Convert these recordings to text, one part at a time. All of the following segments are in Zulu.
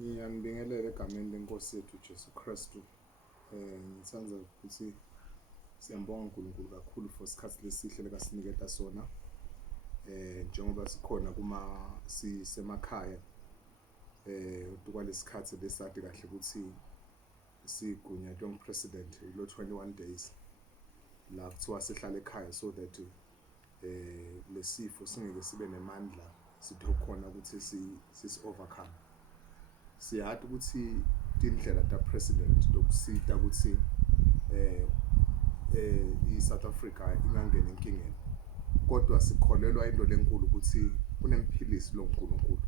Ngiyanibingelela egameni lenkosi yethu Jesu Kristu. Ngithanda ukuthi siyambonga uNkulunkulu kakhulu for isikhathi lesihle lekasiniketa sona. Njengoba sikhona sisemakhaya kwalesikhathi lesade kahle ukuthi sigunyatwe ngupresident lo 21 days la kuthiwa sihlala ekhaya so that lesifo singeke sibe nemandla sithokhona ukuthi sisi-overcome. Siyathi ukuthi indlela president dokusita ukuthi iSouth Africa ingangena enkingeni, kodwa sikholelwa into lenkulu ukuthi kunemphilisi lo uNkulunkulu.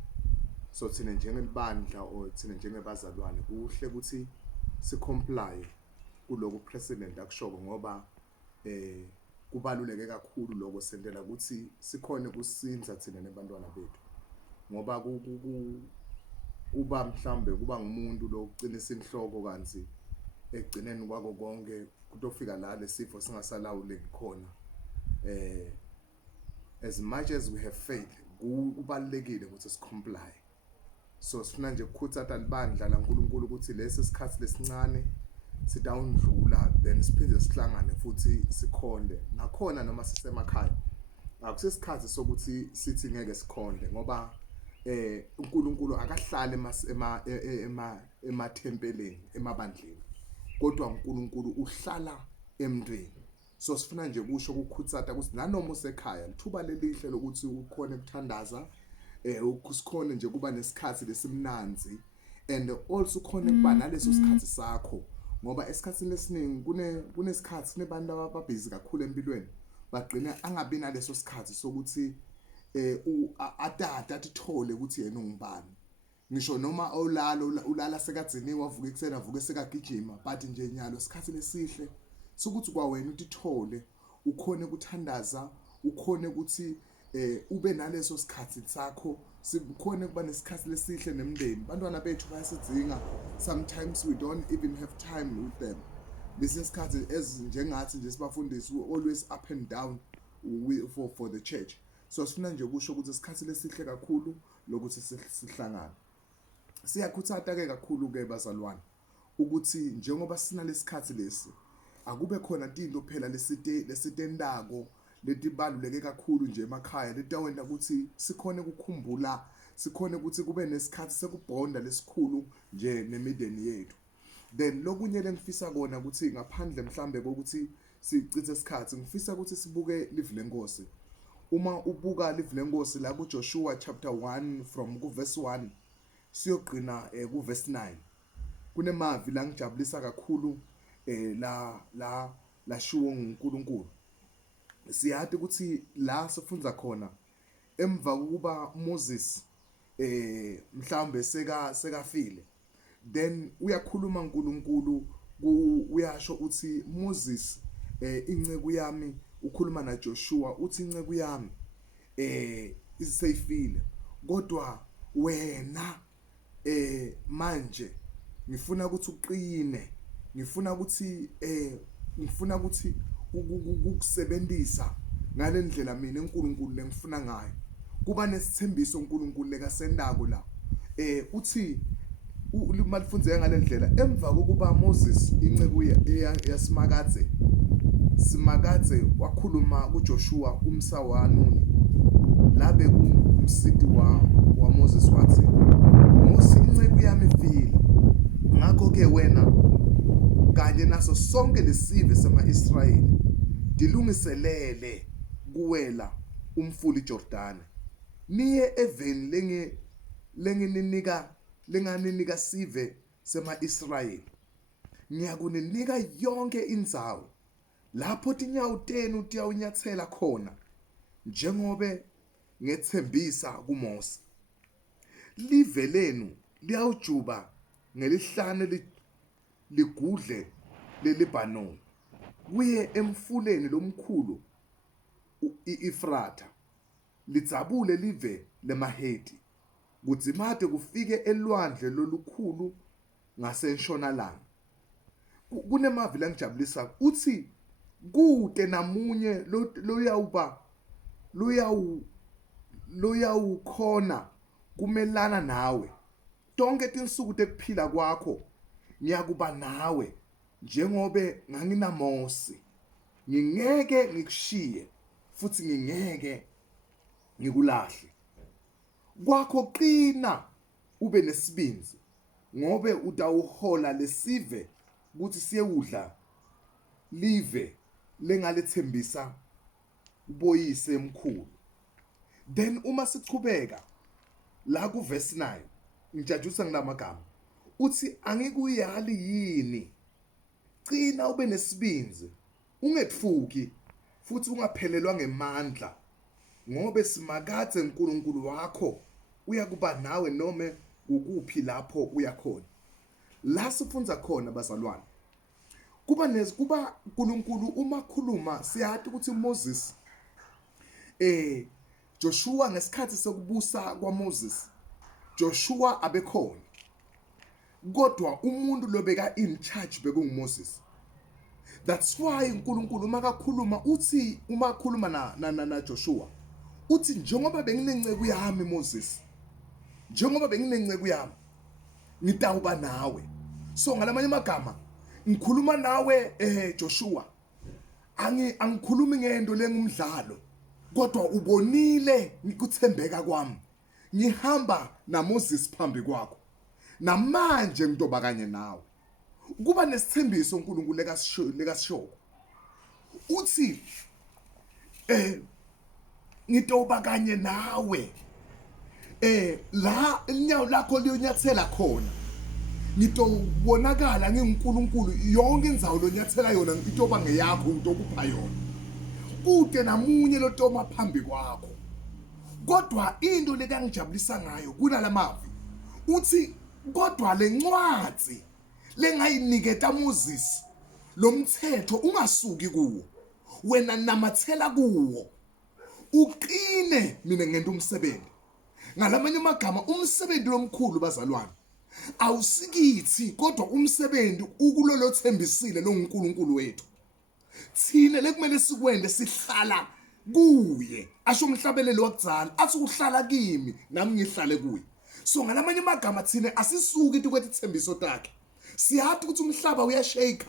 So thina njengelibandla or thina njengebazalwane kuhle ukuthi sicomply kuloko president akushoko, ngoba kubaluleke kakhulu lokho sentela ukuthi sikhone kusinza thina nebantwana bethu, ngoba kuba mhlambe kuba ngumuntu lo uqinisa inhloko kanzi egcineni kwako konke kutofika la lesifo singasalawuleki khona. As much as we have faith, kubalekile ukuthi sicomply. So sifuna nje ukukhuthaza libandla laNkulunkulu ukuthi lesi sikhathi lesincane sidawundlula, then siphinde sihlangane futhi sikhonde. Nakhona noma sisemakhaya akusesikhathi sokuthi sithi ngeke sikhonde, ngoba uNkulunkulu akahlali emathempeleni emabandleni, kodwa uNkulunkulu uhlala emntwini. So sifuna nje kusho ukukhuthaza ukuthi nanoma usekhaya lithuba lelihle lokuthi ukhone ukuthandaza, ukusikhone nje kuba nesikhathi lesimnanzi, and also khone kuba naleso sikhathi sakho, ngoba esikhatsini lesiningi kunesikhathi nebantu ababhizi kakhulu empilweni bagcina angabi naleso sikhathi sokuthi atata athole ukuthi yena ungubani. Ngisho noma ulala sekadzini wavuka ekuseni avuka sekagijima, but nje nyalo isikhathi lesihle sokuthi kwawena utithole ukhone ukuthandaza, ukhone ukuthi ube naleso sikhathi sakho, sikhone kuba nesikhathi lesihle nemndeni. Bantwana bethu bayasidinga, sometimes we don't even have time with them. Lesikhathi ezinjengathi nje sibafundisi always up and down for the church. So sifuna nje kusho ukuthi isikhathi lesihle kakhulu lokuthi sihlangane. Siyakhuthaza ke kakhulu ke bazalwane ukuthi njengoba sina lesikhathi lesi akube khona into phela lesitendako letibaluleke kakhulu nje emakhaya letawenda ukuthi sikhone ukukhumbula, sikhone ukuthi kube nesikhathi sekubonda lesikhulu nje nemideni yethu. Then lokunye lengifisa kona ukuthi ngaphandle mhlambe kokuthi sicithe isikhathi, ngifisa ukuthi sibuke live lenkosi. Uma ubuka live lenkosi la kuJoshua chapter 1 from verse 1 siyoqina verse 9, kunemavi la ngijabulisa kakhulu la shuwo nguNkulunkulu. Siyathi ukuthi la sifunza khona emva kokuba Moses mhlambe sekafile, then uyakhuluma uNkulunkulu uyasho uthi Moses inceku yami, ukhuluma naJoshua uthi inceku yami iseyifile, kodwa wena manje ngifuna ukuthi uqine, ngifuna ukuthi ukusebenzisa ngalendlela mina uNkulunkulu lengifuna ngayo. Kuba nesithembiso uNkulunkulu lekasendako la uthi malifundzeka ngalendlela emva kokuba Moses inceku simakadze wakhuluma kuJoshua umsa waNuni, labe kumsiti wa Moses wathi Musi inceku yami ifile, ngakho ke wena kanye naso sonke lesive sema-Israyeli dilungiselele kuwela umfuli Jordan, niye eveni lenganinika sive sema-Israyeli. Ngiyakuninika yonke indzawo lapho tinyawo tenu tiyawunyathela khona, njengobe ngethembisa kuMose. Live lenu liyawujuba ngelihlane ligudle leLebanon, kuye emfuleni lomkhulu iEfrata, lidzabule live leMaheti, kudzimate kufike elwandle lolukhulu ngasentshonalanga. Kunemavi langijabulisa uthi kude namunye loyawukhona kumelana nawe, tonke tinsuku tekuphila kwakho ngiyakuba nawe njengobe nganginaMose. Ngingeke ngikushiye futhi ngingeke ngikulahle. Kwakho qina ube nesibinzi ngobe utawuhola lesive ukuthi siyewudla live lengalethembisa uboyise emkhulu. Then uma sichubeka la ku verse 9 ngijajusa ngilamagama uthi angikuyali yini qina ube nesibinzi ungetfuki futhi ungaphelelwa ngemandla ngobe simakade uNkulunkulu wakho uyakuba nawe noma ukuphi lapho uyakhona. La sifunza khona bazalwane kuba uNkulunkulu uma khuluma siyathi ukuthi uMoses Joshua ngesikhathi sokubusa kwaMoses Joshua abekhona kodwa umuntu lobeka in charge bekuMoses. That's why uNkulunkulu makakhuluma uthi uma khuluma na Joshua uthi njengoba benginenceku yami Moses njengoba benginenceku yami ngitawuba nawe. So ngalamanye amagama ngikhuluma nawe Joshua angikhulumi ngento lengumdlalo kodwa ubonile ukuthembeka kwami ngihamba naMoses phambi kwakho namanje ngidoba kanye nawe. Kuba nesithembiso uNkulunkulu lekasisho uthi ngitoba kanye nawe la inyawo lakho liyonyathela khona ngitobonakala nginguNkulunkulu yonke indzawo lonyathela yona ngitoba ngeyakho ngitokupha yona kude namunye lotoma phambi kwakho. Kodwa into lekangijabulisa ngayo kunalamavi uthi kodwa lencwadzi lengayiniketa Moses lomthetho ungasuki kuwo wena namathela kuwo uqine mina ngento umsebenzi. Ngalamanye amagama umsebenzi lomkhulu bazalwane awusikithi kodwa umsebenzi ukulolo thembisile lo uNkulunkulu wethu. Thina lekumele sikwende sihlala kuye asho umhlabeleli wakudzala athi uhlala kimi nami ngihlale kuye. So ngalamanye amagama thina asisuki kwethu ithembiso takhe. Siyathi ukuthi umhlaba uyashake.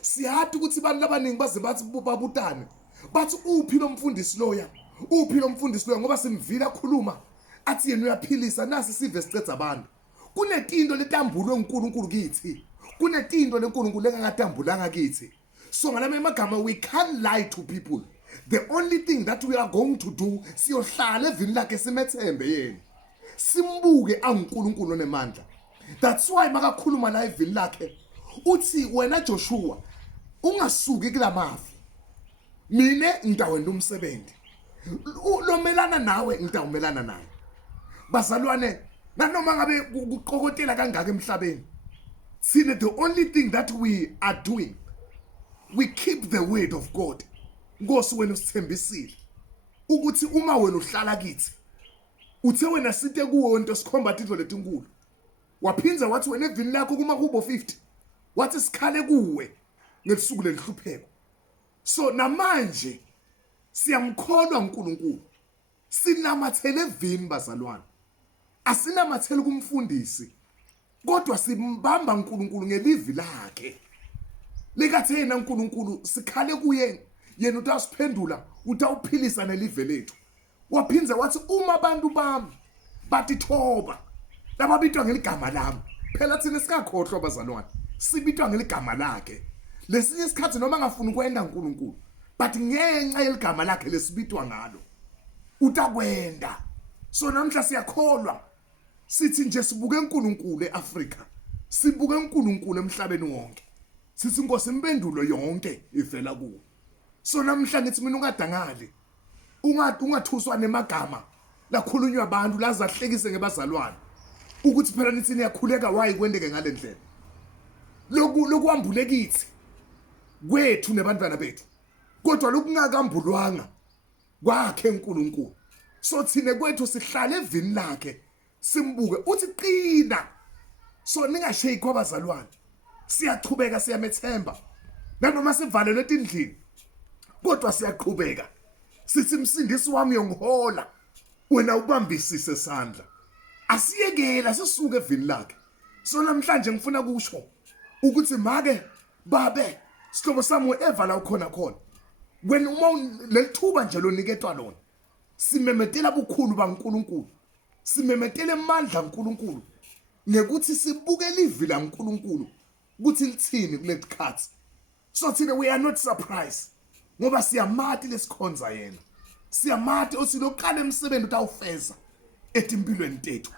Siyathi ukuthi abantu abaningi baze bathi babutane bathi uphi lo mfundisi loya uphi lo mfundisi loya ngoba simvila khuluma athi yena uyaphilisa nasi sive sicetha abantu. Kunetinto letambulwe uNkulunkulu kithi kunetinto leNkulunkulu engatambulanga kithi. So ngalamanye amagama we can't lie to people. The only thing that we are going to do siyohlala evini lakhe simethembe yena simbuke anguNkulunkulu onemandla. That's why makakhuluma la evini lakhe uthi wena Joshua ungasuki kulamavi mine ngitawenda umsebenzi lomelana nawe ngitawumelana naye. Bazalwane nanoma ngabe kuqokotela kangaka emhlabeni sine the only thing that we are doing we keep the word of God. Nkosi wena usithembisile ukuthi uma wena uhlala kithi uthe wena site kuwe into sikhomba into letinkulu waphinza wathi wena evini lakho kuma kubo 50 wathi sikhale kuwe ngelisuku lelihlupheko. So namanje siyamkholwa uNkulunkulu sinamathele evini bazalwane asinamathele kumfundisi kodwa simbamba uNkulunkulu ngelivi lakhe lekathi yena uNkulunkulu sikhale kuye yena utasiphendula utawuphilisa nelive lethu. Waphinza wathi uma abantu bami bathi thoba lababitwa ngeligama lami phela thina sikakhohlwa bazalwane sibitwa ngeligama lakhe. Lesinye isikhathi noma ngafuna ukwenda uNkulunkulu but ngenxa yeligama lakhe lesibitwa ngalo utakwenda. So namhla siyakholwa sithi nje sibuke uNkulunkulu eAfrika sibuke uNkulunkulu emhlabeni wonke sithi inkosi impendulo yonke ivela kuwe. So namhla ngithi mina ungadangali ungathuswa nemagama lakhulunywa abantu lazahlekise ngebazalwane ukuthi phela nithi niyakhuleka wayi kwendeke ngalendlela lokuambule kithi kwethu nebantwana bethu kodwa lokungakambulwanga kwakhe uNkulunkulu. So thine kwethu sihlale evini lakhe simbuke uthi qina. So ningashake kwabazalwane siyachubeka siyamethemba nanoma sivalelwe etindlini kodwa siyaqhubeka sithi msindisi wami yongihola wena ubambisise sandla asiyekela sisuke evini lakhe. So namhlanje ngifuna kusho ukuthi make babe sihlobo sami wherever la ukhona khona when uma lelithuba nje loniketwa lona simemetela bukhulu baNkulunkulu, simemetele amandla kaNkulunkulu ngekuthi sibukele ivi la kaNkulunkulu ukuthi lithini kulesikhathi. So thina we are not surprised ngoba siyamati lesikhonza yena, siyamati othi loqala emsebenzi utawufeza etimpilweni tethu.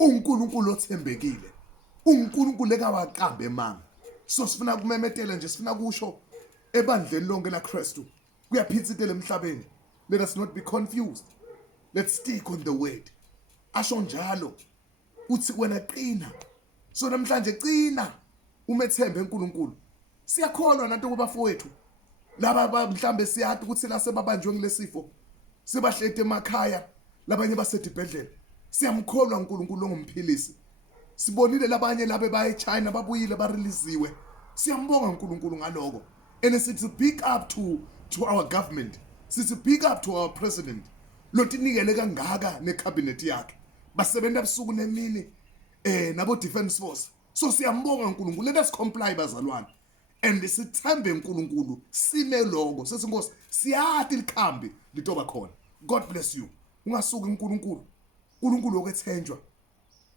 uNkulunkulu othembekile, uNkulunkulu ekawaqambe emanga. So sifuna kumemetela nje, sifuna kusho ebandleni lonke laKristu kuyaphithitela emhlabeni. Let us not be confused, let's stick on the word. Asho njalo uthi wena qina. So namhlanje qina umethembe eNkulunkulu. Siyakholwa nanto kubafowethu laba mhlambe siyathi ukuthi la sebabanjwe ngilesifo sebahlete emakhaya, labanye basedibhedlela. Siyamkholwa uNkulunkulu ongumphilisi. Sibonile labanye labe baye eChina babuyile bareleasiwe. Siyambonga uNkulunkulu ngaloko. And it's big up to our government. It's big up to our president. Lotinikele kangaka necabinet yakhe. Basebenza ebusuku nemini nabo defense force. So siyambonga uNkulunkulu. Let us comply bazalwane. And sithembe uNkulunkulu sime lokho. Sesinkosi siyathi likhambi litoba khona. God bless you. Ungasuki uNkulunkulu. uNkulunkulu okethenjwa.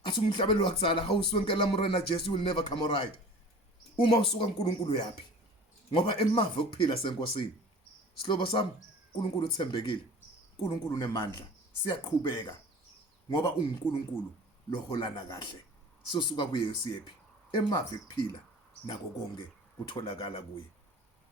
Athi umhlabelo wakuzala hawuswenkela mrena Jesu will never come right. Uma usuka uNkulunkulu yapi? Ngoba emave ukuphila senkosini. Sihlobo sami, uNkulunkulu uthembekile. uNkulunkulu unemandla. Siyaqhubeka ngoba uNkulunkulu loholana kahle. Sosuka kuye siyephi? Emave ukuphila nako konke kutholakala kuye.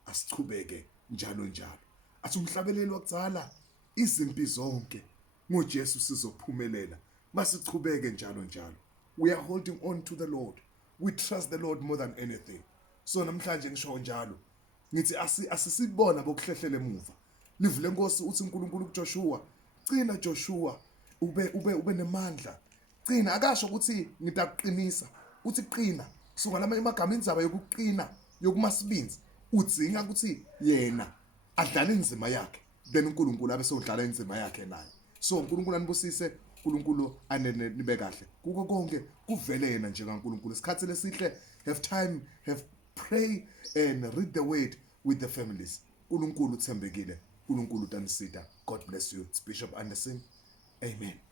Asichubeke njalo njalo. Athi umhlabelelo wakuzala izimpi zonke ngoJesu sizophumelela. Masichubeke njalo njalo. We are holding on to the Lord. We trust the Lord more than anything. So namhlanje ngisho njalo ngithi asisibona bokuhlehlele emuva. Livule Nkosi uthi uNkulunkulu kuJoshua, qina Joshua, ube nemandla. Qina akasho ukuthi ngitakuqinisa. Uthi qina. Suka lama emagama indzaba yokuqina yokumasibinzi udzinga ukuthi yena adlale inzima yakhe, then uNkulunkulu abe sodlala inzima yakhe naye. So uNkulunkulu anibusise, uNkulunkulu anenibe kahle kuko konke kuvele yena njengaNkulunkulu. Isikhathi lesihle, have time, have pray and read the word with the families. uNkulunkulu uthembekile, uNkulunkulu utanisida. God bless you. It's Bishop Anderson. Amen.